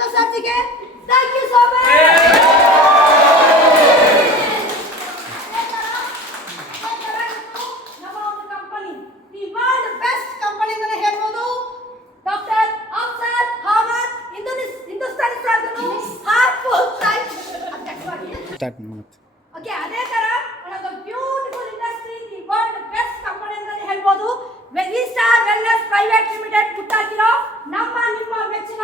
ಸಂತೋಷ್ ಸರ್ಜಿಗೆ thank you so much. ನಮ್ಮ ಒಂದು company the world best company ಅಂತ ಹೇಳ್ಬೋದು. ಡಾಕ್ಟರ್ ಅಫ್ಸರ್ ಅಹಮದ್ ಹಿಂದೂಸ್ತಾನಿ ಸ್ಟಾರ್ಗಳು ಹಾರ್ಟ್ಫುಲ್ ಸೈನ್ಸ್ ಅಧ್ಯಕ್ಷರಾಗಿ ಓಕೆ. ಅದೇ ತರ ಒಂದು beautiful industry the world best company ಅಂತ ಹೇಳ್ಬೋದು. V star wellness private limited ಹುಟ್ಟಾಕಿರೋ ನಮ್ಮ ನಿಮ್ಮ ಮೆಚ್ಚಿನ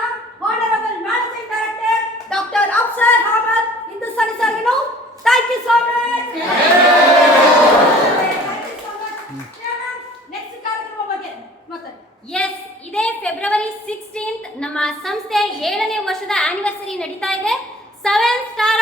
honourable managing director doctor Afsar Ahmed Hindustani ಸರ್ಗಳು thank you so much. Next ಕಾರ್ಯಕ್ರಮ ಬಗ್ಗೆ ಮತ್ತೆ ಎಸ್, ಇದೇ ಫೆಬ್ರವರಿ 16 ನಮ್ಮ ಸಂಸ್ಥೆ 7ನೇ ವರ್ಷದ ಆನಿವರ್ಸರಿ ನಡೀತಾ ಇದೆ. 7 ಸ್ಟಾರ್